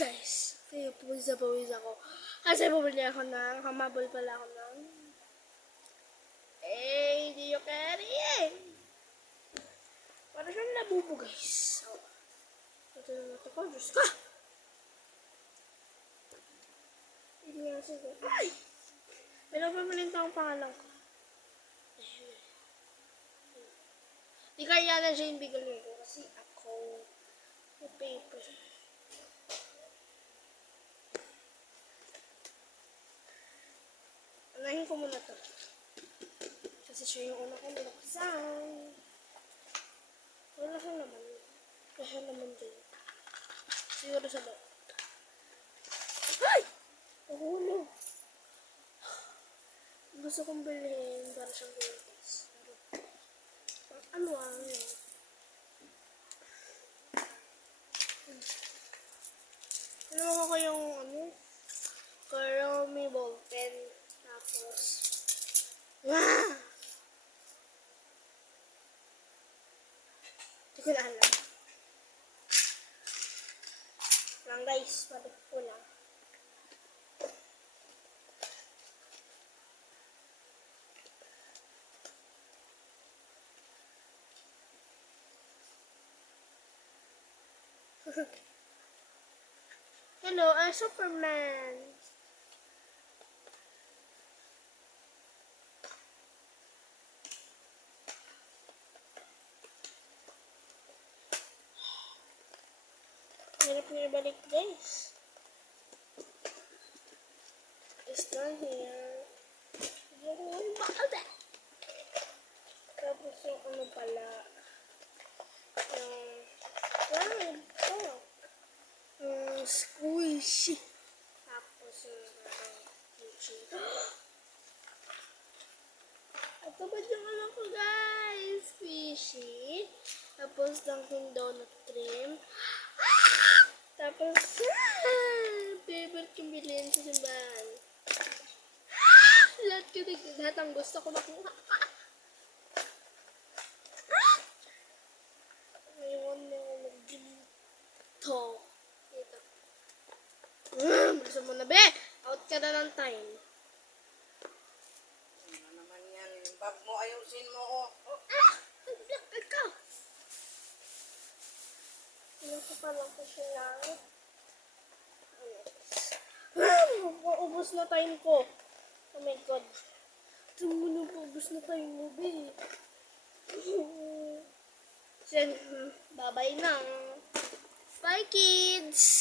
guys, kaya pawis ako. Kasi bumili ako ng, hamabol pala ako ng, hindi yung carry eh. Para siyang nabubo guys. So, ito na ito ko, Diyos ka! Hindi nga siguro. Ay! May napamaling ang pangalan ko. Di kaya na siya yung bigay ko kasi ako yung paper. Anahin ko muna to. Kasi siya yung una ko nilakasan. Wala ka naman. Kaya naman din. Siguro sa loob. Ay! Nahulog. Gusto kong bilhin para siyang guys. Ano yun? Alam ko yung Kuromi ball pen. Tapos, hindi ko na alam. Lang guys, balik ko lang. Hello, I'm Superman. Hirap niya balik guys. It's done here. Yung bakal. Tapos yung ano pala. Yung squishy. Tapos yung kitchen. Ito ba yung ano ko guys? Squishy. Tapos Dunkin' Donut cream. Tapos, favorite kong bilhin sa simbahan. Lahat ang gusto ko makuha. Ngayon na mag-ginto. Dito. Gusto mo na, be! Out ka na ng time. Ano naman yan? Yung bag mo, ayusin mo. Nag-block ka! Nasa pala ko siya lang. Maubos na time ko. Oh my god. Tumulong po, ubos na time mo, be. Bye-bye na. Bye, kids!